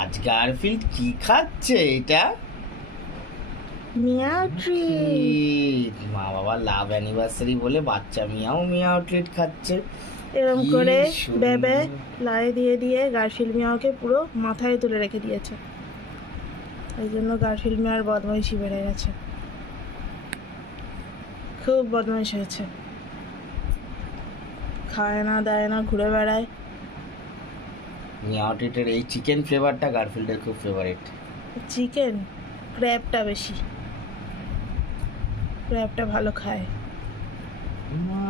আজ গারফিল্ড কি খাচ্ছে এটা? Meow treat. মা বাবা লাভ অ্যানিভার্সারি বলে বাচ্চা মিয়াও মিয়াও ট্রিট খাচ্ছে। এরম কি করে সুন্দর। বেবে লাই দিয়ে দিয়ে গারফিল্ড মিয়াওকে পুরো মাথায় তুলে রেখে দিয়েছে। এই জন্য গারফিল্ড মিয়ার বদমাইশি বেড়ে গেছে, খুব বদমাইশ হয়েছে। খায় না দেয় না, ঘুরে বেড়ায়। মিয়াও ট্রিটের এই চিকেন ফ্লেভারটা গারফিল্ডের খুব ফেভারিট। চিকেন, ক্র্যাবটা বেশি, ক্র্যাবটা ভালো খায়। মা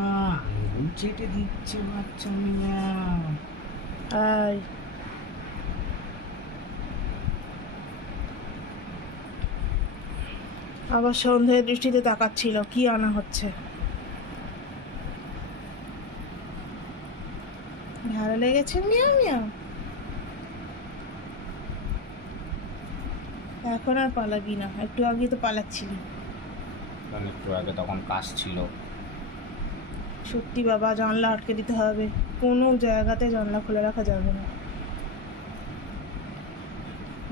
আঙুল চেটে দিচ্ছে বাচ্চা মিয়া। আর আবার সন্দেহের দৃষ্টিতে তাকাচ্ছিল, কি আনা হচ্ছে। ভালো লেগেছে মিয়াও মিয়াও? এখন আর পালাবি না, একটু আগে তো পালাচ্ছিলি। একটু আগে তখন কাজ ছিল। সত্যি বাবা, জানলা আটকে দিতে হবে, কোনো জায়গাতে জানলা খুলে রাখা যাবে না।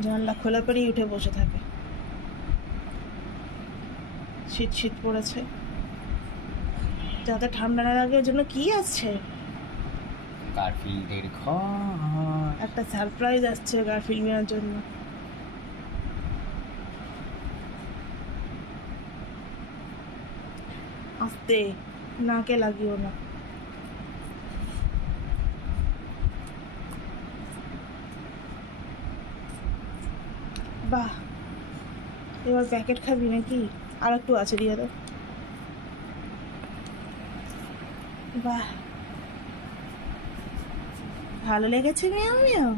জানলা খোলা পরেই উঠে বসে থাকে। শীত শীত পড়েছে, যাতে ঠান্ডা না লাগে, এর জন্য কি আসছে? গারফিল্ডের ঘর। একটা সারপ্রাইজ আসছে গারফিল্ড মিয়ার জন্য। আস্তে, নাকে লাগিও না। বাহ, এবার প্যাকেট খাবি নাকি? আর একটু আছে, দিয়ে দাও। বাহ, ভালো লেগেছে মিয়াও মিয়াও?